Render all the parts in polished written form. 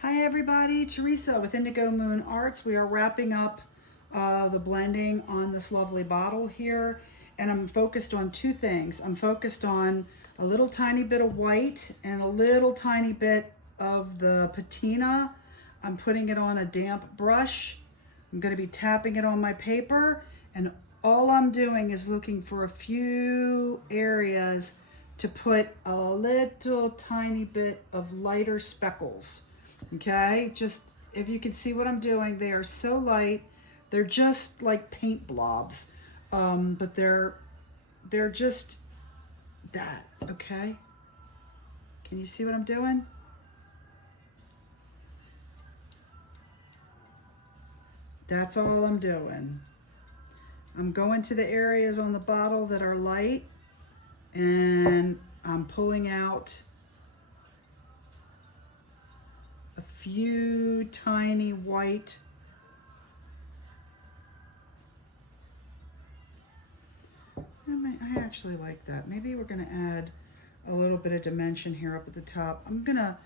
Hi everybody, Teresa with Indigo Moon Arts. We are wrapping up the blending on this lovely bottle here, and I'm focused on two things. I'm focused on a little tiny bit of white and a little tiny bit of the patina. I'm putting it on a damp brush. I'm going to be tapping it on my paper, and all I'm doing is looking for a few areas to put a little tiny bit of lighter speckles. Okay, just if you can see what I'm doing, they are so light. They're just like paint blobs, but they're just that. Okay, can you see what I'm doing? That's all I'm doing. I'm going to the areas on the bottle that are light, and I'm pulling out a few tiny white I actually like that. Maybe we're going to add a little bit of dimension here up at the top. I'm going to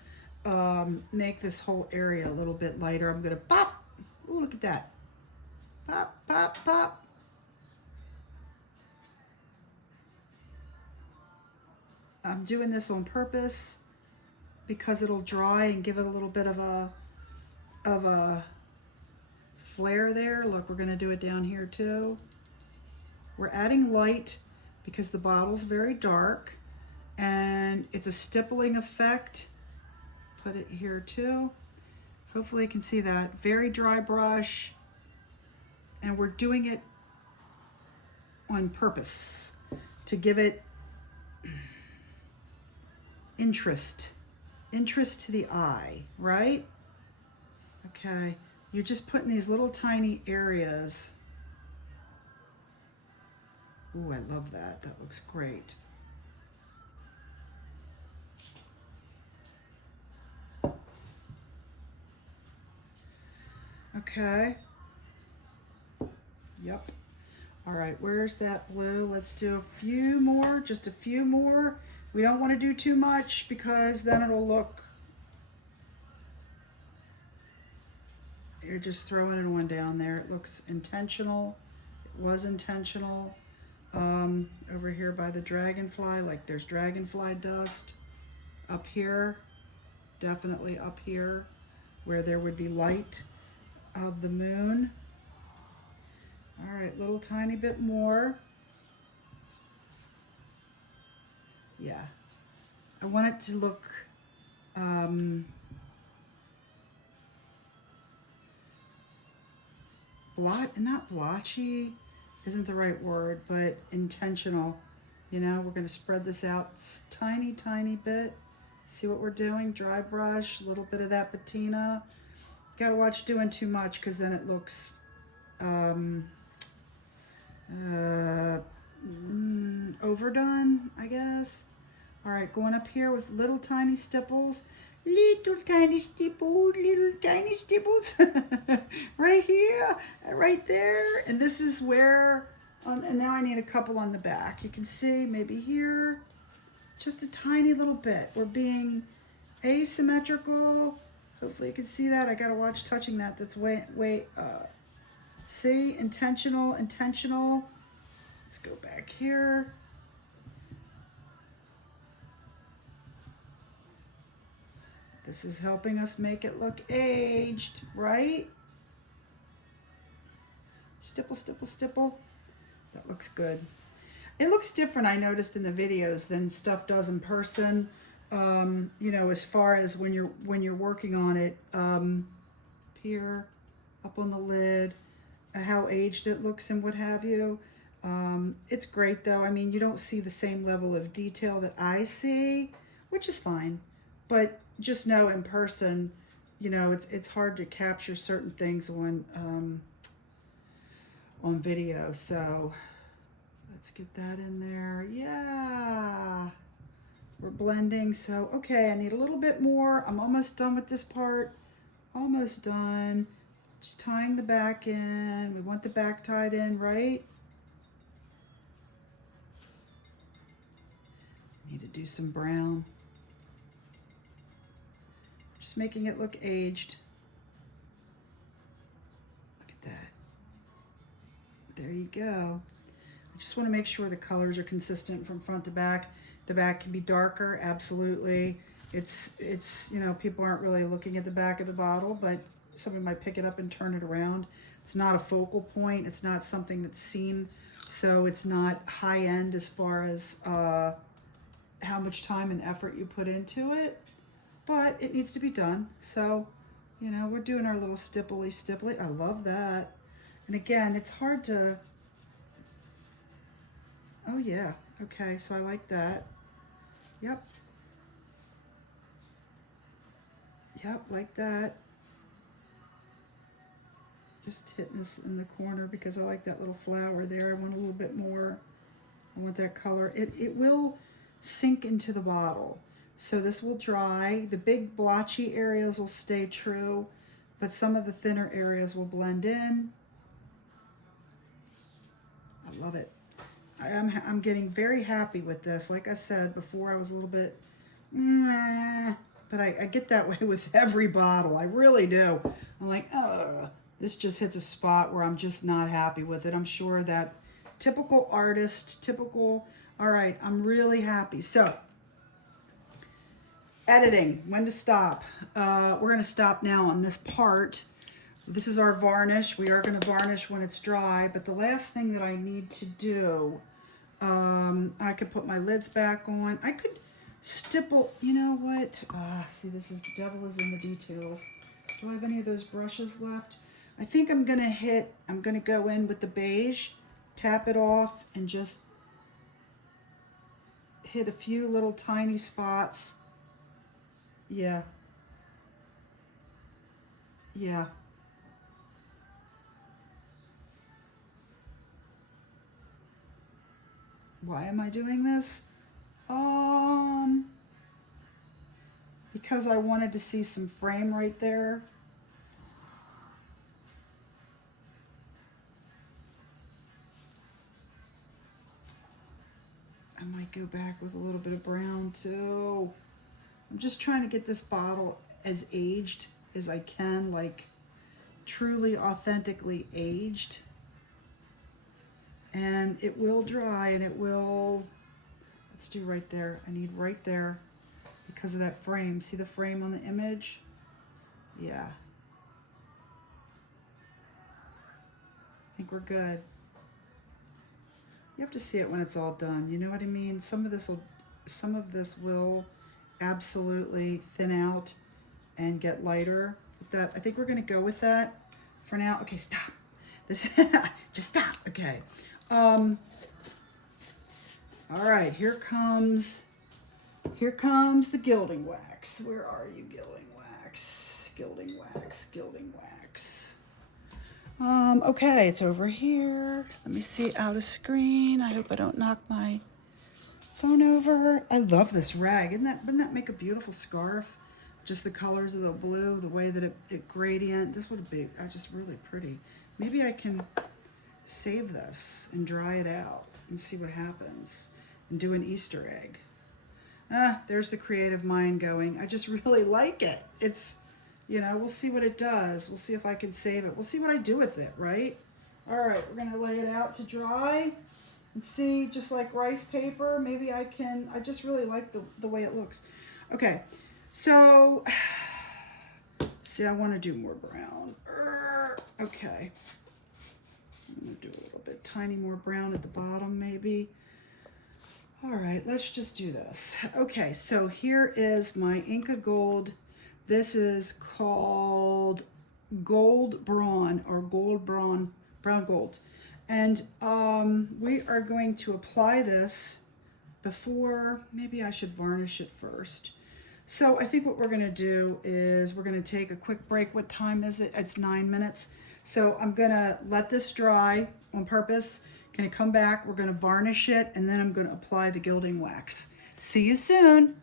make this whole area a little bit lighter. I'm going to pop. Oh, look at that. Pop, pop, pop. I'm doing this on purpose because it'll dry and give it a little bit of a flare there. Look, we're going to do it down here too. We're adding light because the bottle's very dark, and it's a stippling effect. Put it here too. Hopefully you can see that. Very dry brush, and we're doing it on purpose to give it interest to the eye, right? Okay, you're just putting these little tiny areas. Ooh, I love that. That looks great. Okay. Yep. All right, where's that blue? Let's do a few more, just a few more. We don't want to do too much because then it'll look, you're just throwing it on down there. It looks intentional. It was intentional. Over here by the dragonfly, like there's dragonfly dust. Up here, definitely up here, where there would be light of the moon. All right, little tiny bit more. Yeah, I want it to look not blotchy isn't the right word, but intentional. You know, we're going to spread this out tiny, tiny bit. See what we're doing? Dry brush, a little bit of that patina. Gotta watch doing too much because then it looks overdone, I guess. All right, going up here with little tiny stipples. Little tiny stipples, little tiny stipples. Right here, right there. And this is where, and now I need a couple on the back. You can see maybe here, just a tiny little bit. We're being asymmetrical. Hopefully you can see that. I gotta watch touching that. That's see, intentional. Let's go back here. This is helping us make it look aged, right? Stipple, stipple, stipple. That looks good. It looks different, I noticed in the videos, than stuff does in person. You know, as far as when you're working on it, here, up on the lid, how aged it looks and what have you. It's great though. I mean, you don't see the same level of detail that I see, which is fine. But just know in person, you know, it's hard to capture certain things on video. So let's get that in there. Yeah, we're blending. So okay, I need a little bit more. I'm almost done with this part. Almost done. Just tying the back in. We want the back tied in, right? Need to do some brown. Just making it look aged. Look at that. There you go. I just want to make sure the colors are consistent from front to back. The back can be darker, absolutely. It's you know, people aren't really looking at the back of the bottle, but somebody might pick it up and turn it around. It's not a focal point. It's not something that's seen, so it's not high end as far as how much time and effort you put into it, but it needs to be done. So, you know, we're doing our little stipply. I love that. And again, it's hard to, oh yeah, okay, so I like that. Yep. Yep, like that. Just hitting this in the corner because I like that little flower there. I want a little bit more. I want that color. It will sink into the bottle. So this will dry. The big blotchy areas will stay true, but some of the thinner areas will blend in. I love it. I'm getting very happy with this. Like I said before, I was a little bit, but I get that way with every bottle. I really do. I'm like, this just hits a spot where I'm just not happy with it. I'm sure that typical artist, all right, I'm really happy. So, editing, when to stop. We're gonna stop now on this part. This is our varnish. We are gonna varnish when it's dry, but the last thing that I need to do, I can put my lids back on. I could stipple, you know what? See, this is, the devil is in the details. Do I have any of those brushes left? I think I'm gonna go in with the beige, tap it off, and just hit a few little tiny spots. Yeah. Yeah. Why am I doing this? Because I wanted to see some frame right there. I might go back with a little bit of brown too. I'm just trying to get this bottle as aged as I can, like truly authentically aged. And it will dry and it will, let's do right there. I need right there because of that frame. See the frame on the image? Yeah. I think we're good. You have to see it when it's all done. You know what I mean? Some of this will absolutely thin out and get lighter. That, I think we're gonna go with that for now. Okay, stop. This, just stop. Okay. All right, here comes the gilding wax. Where are you, gilding wax? Gilding wax, gilding wax. Okay, it's over here. Let me see out of screen. I hope I don't knock my phone over. I love this rag. Wouldn't that make a beautiful scarf? Just the colors of the blue, the way that it gradient. This would be just really pretty. Maybe I can save this and dry it out and see what happens and do an Easter egg. There's the creative mind going. I just really like it. It's, you know, we'll see what it does. We'll see if I can save it. We'll see what I do with it, right? All right, we're gonna lay it out to dry and see, just like rice paper, maybe I just really like the way it looks. Okay, so, see, I wanna do more brown. Okay, I'm gonna do a little bit, tiny more brown at the bottom maybe. All right, let's just do this. Okay, so here is my Inca Gold. This is called Gold Brawn or Gold Brawn, Brown Gold. And we are going to apply this before, maybe I should varnish it first. So I think what we're gonna do is we're gonna take a quick break. What time is it? It's 9 minutes. So I'm gonna let this dry on purpose. Gonna come back, we're gonna varnish it, and then I'm gonna apply the gilding wax. See you soon.